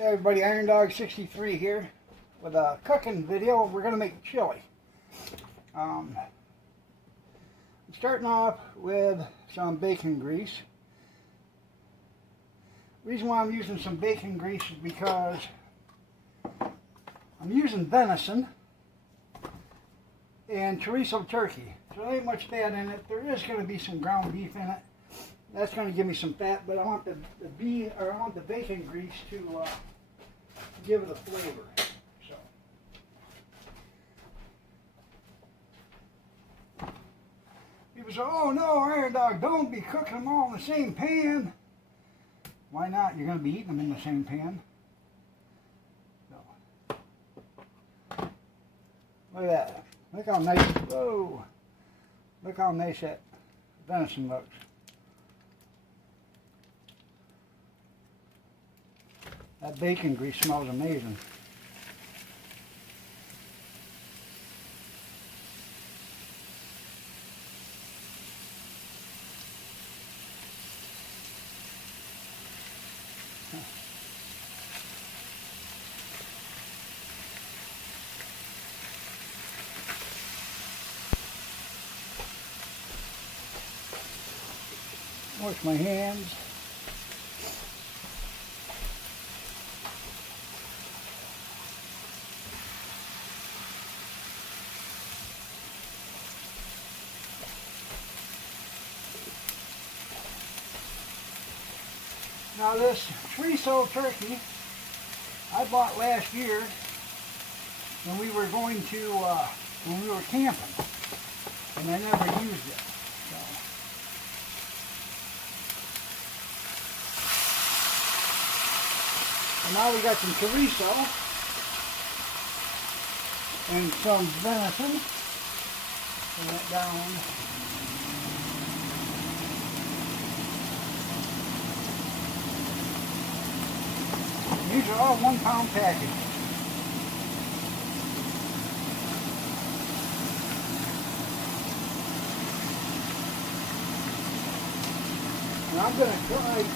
Hey everybody, Iron Dog 63 here with a cooking video. We're going to make chili. I'm starting off with some bacon grease. The reason why I'm using some bacon grease is because I'm using venison and chorizo turkey. So there ain't much fat in it. There is going to be some ground beef in it. That's going to give me some fat, but I want the bacon grease to give it a flavor. So people say, "Oh no, Iron Dog, don't be cooking them all in the same pan." Why not? You're going to be eating them in the same pan. So, look at that. Look how nice. Whoa! Look how nice that venison looks. That bacon grease smells amazing. Wash my hands. Now this chorizo turkey I bought last year when we were going to when we were camping, and I never used it. So now we got some chorizo and some venison. Put that down. These are all 1 pound packages. And I'm going to try to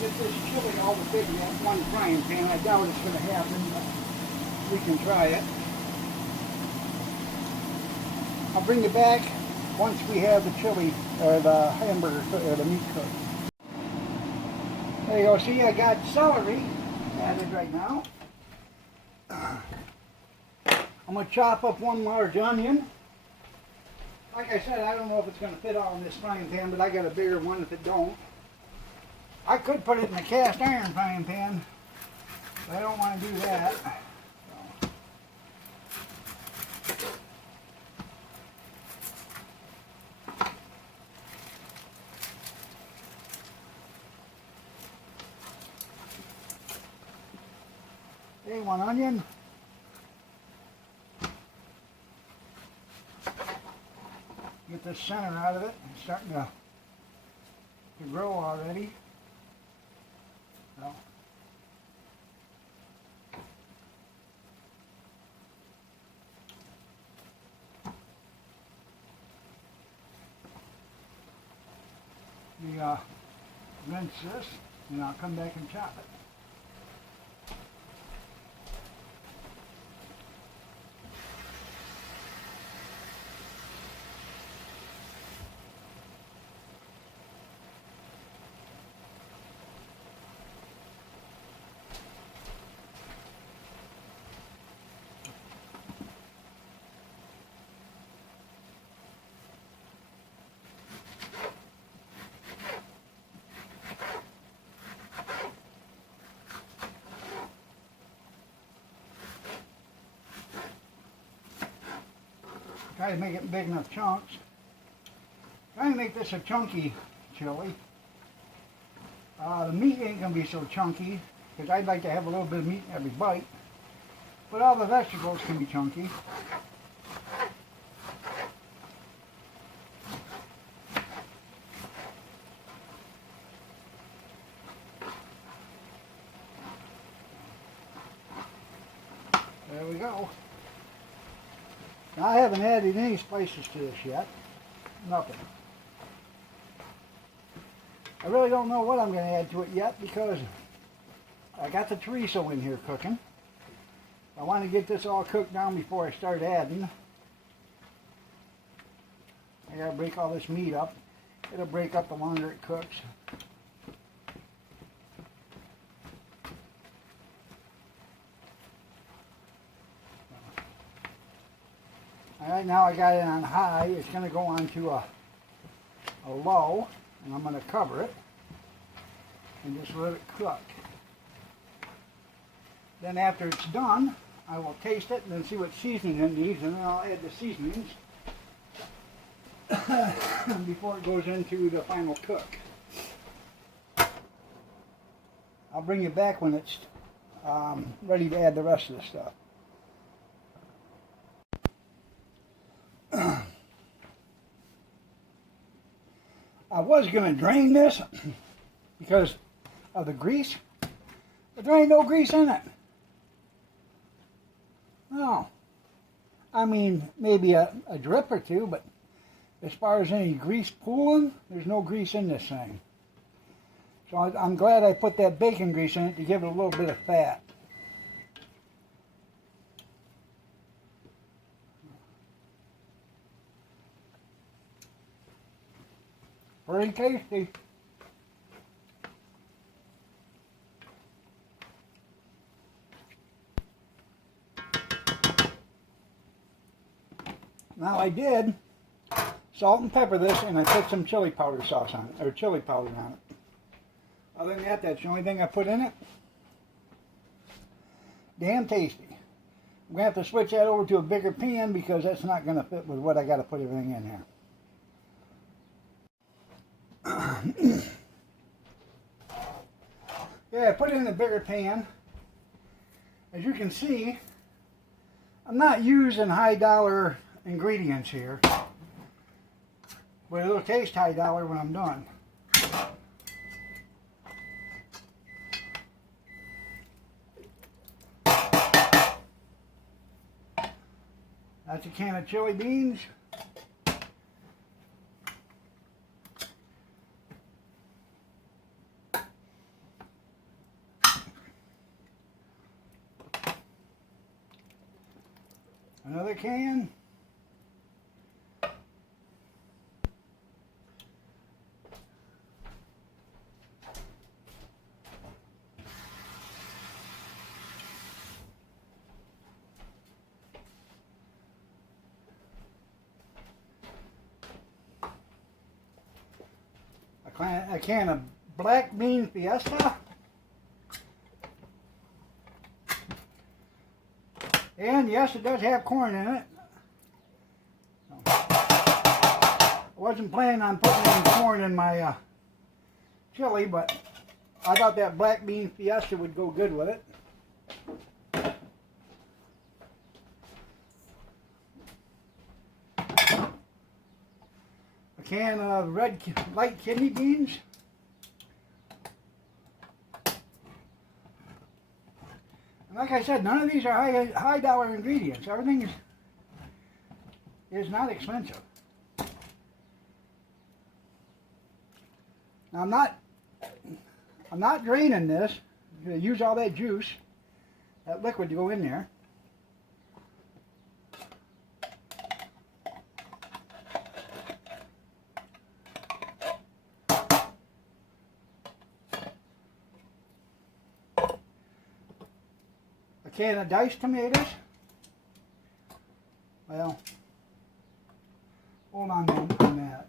get this chili all the big in that one frying pan. I doubt it's going to happen, but we can try it. I'll bring you back once we have the chili or the hamburger or the meat cooked. There you go. See, I got celery added right now. I'm going to chop up 1 large onion. Like I said, I don't know if it's going to fit all in this frying pan, but I got a bigger one if it don't. I could put it in a cast iron frying pan, but I don't want to do that. Okay, 1 onion. Get the center out of it. It's starting to grow already. So. We rinse this, and I'll come back and chop it. Try to make it in big enough chunks. Trying to make this a chunky chili. The meat ain't going to be so chunky because I'd like to have a little bit of meat in every bite. But all the vegetables can be chunky. There we go. Now, I haven't added any spices to this yet. Nothing. I really don't know what I'm going to add to it yet because I got the chorizo in here cooking. I want to get this all cooked down before I start adding. I got to break all this meat up. It'll break up the longer it cooks. Alright, now I got it on high. It's going to go on to a low, and I'm going to cover it and just let it cook. Then after it's done, I will taste it and then see what seasoning it needs, and then I'll add the seasonings before it goes into the final cook. I'll bring you back when it's ready to add the rest of the stuff. I was going to drain this because of the grease, but there ain't no grease in it. No. I mean, maybe a drip or two, but as far as any grease pooling, there's no grease in this thing. So I'm glad I put that bacon grease in it to give it a little bit of fat. Pretty tasty. Now I did salt and pepper this, and I put some chili powder sauce on it, or chili powder on it. Other than that, that's the only thing I put in it. Damn tasty. I'm going to have to switch that over to a bigger pan because that's not going to fit with what I got to put everything in here. Yeah, I put it in a bigger pan. As you can see, I'm not using high dollar ingredients here, but it'll taste high dollar when I'm done. That's a can of chili beans. Another can. A can of black bean fiesta. And yes, it does have corn in it. I wasn't planning on putting any corn in my chili, but I thought that black bean fiesta would go good with it. A can of red light kidney beans. Like I said, none of these are high dollar ingredients. Everything is not expensive. Now I'm not draining this. I'm going to use all that juice, that liquid to go in there. A can of diced tomatoes. Well, hold on that.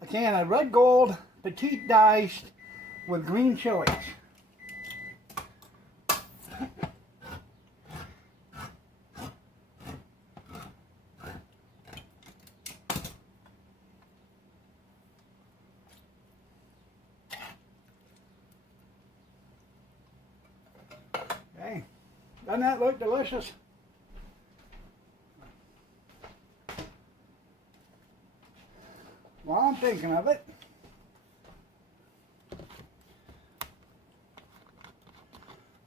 A can of red gold petite diced with green chilies. Okay, doesn't that look delicious? While I'm thinking of it,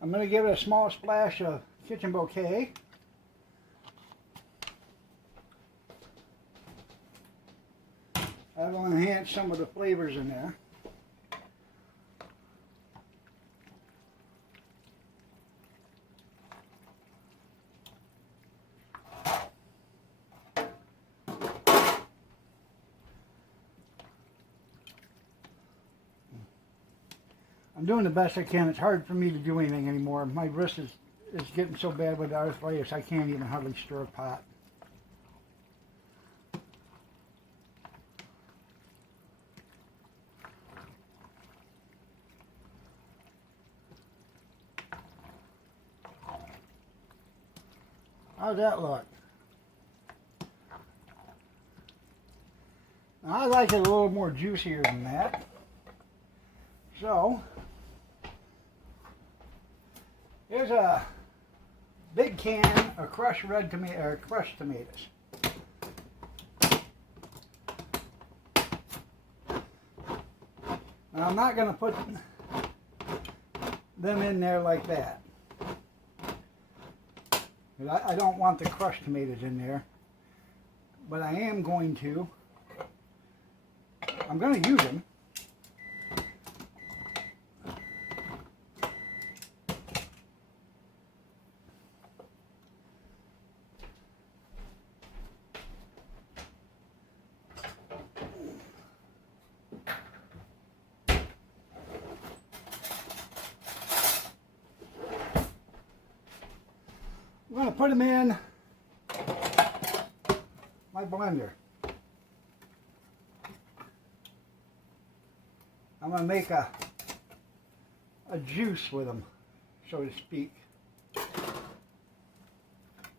I'm going to give it a small splash of kitchen bouquet. That'll enhance some of the flavors in there. I'm doing the best I can. It's hard for me to do anything anymore. My wrist is getting so bad with the arthritis I can't even hardly stir a pot. How's that look? Now, I like it a little more juicier than that. So, here's a big can of crushed red tomato or crushed tomatoes. Now, I'm not going to put them in there like that. I don't want the crushed tomatoes in there, but I am going to. I'm going to use them. I'm going to put them in my blender. I'm going to make a juice with them, so to speak.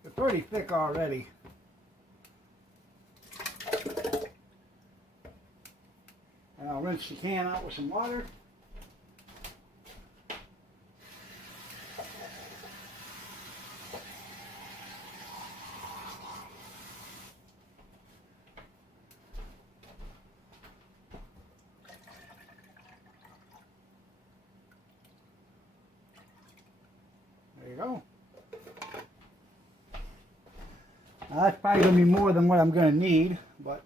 They're pretty thick already. And I'll rinse the can out with some water. There you go. Now that's probably going to be more than what I'm going to need, but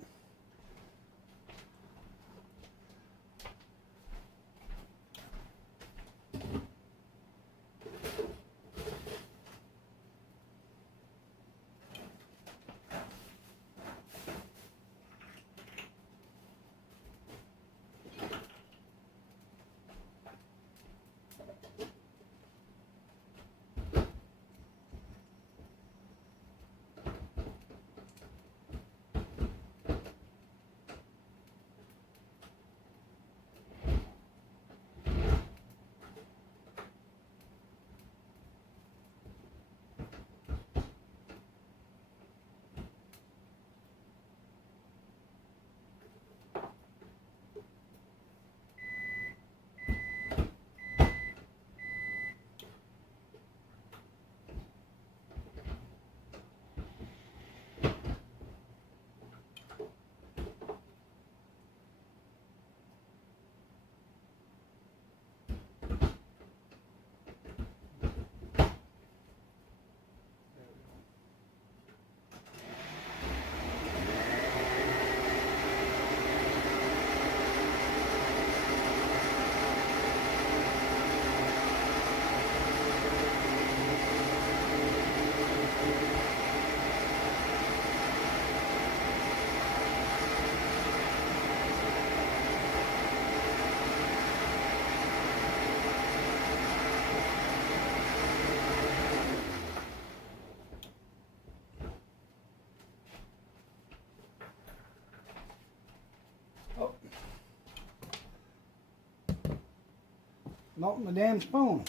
melting the damn spoon.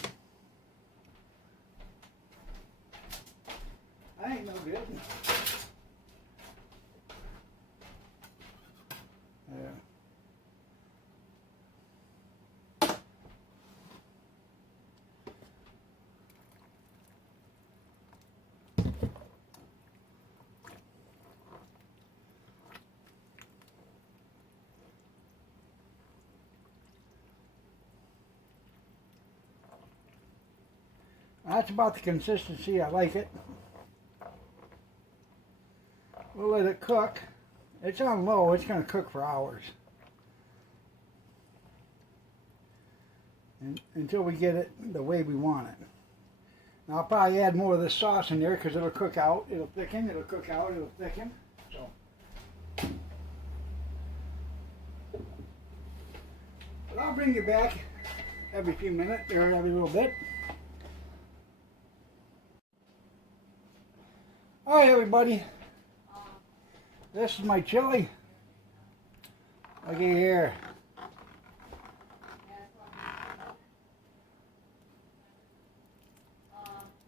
I ain't no good. There. That's about the consistency I like it. We'll let it cook It's on low. It's going to cook for hours. Until we get it the way we want it. Now I'll probably add more of this sauce in there because it'll cook out, it'll thicken, it'll cook out, it'll thicken. So, but I'll bring you back every few minutes or every little bit. All right, everybody. This is my chili. Looky here.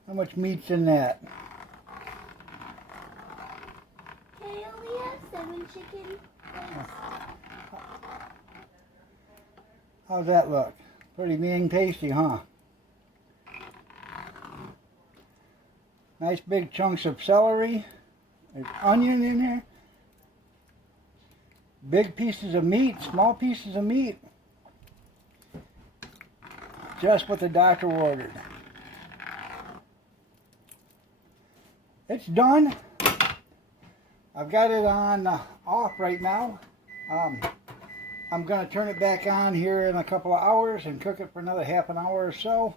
How much meat's in that? Okay, I only have 7 chicken. How's that look? Pretty dang tasty, huh? Nice big chunks of celery. There's onion in there. Big pieces of meat, small pieces of meat. Just what the doctor ordered. It's done. I've got it on off right now. I'm going to turn it back on here in a couple of hours and cook it for another half an hour or so,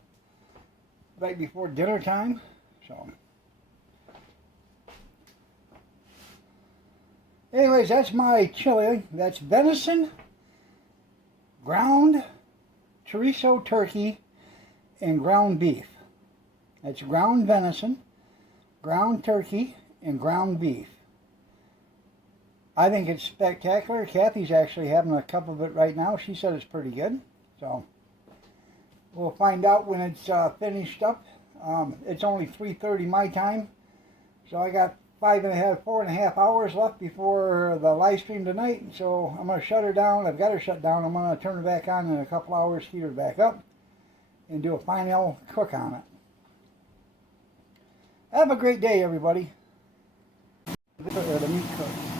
right before dinner time. So, anyways, that's my chili. That's venison, ground chorizo turkey, and ground beef. That's ground venison, ground turkey, and ground beef. I think it's spectacular. Kathy's actually having a cup of it right now. She said it's pretty good. So we'll find out when it's finished up. It's only 3:30 my time. So I got 4.5 hours left before the live stream tonight. So I'm going to shut her down. I've got her shut down. I'm going to turn her back on in a couple hours, heat her back up, and do a final cook on it. Have a great day, everybody. The meat cook.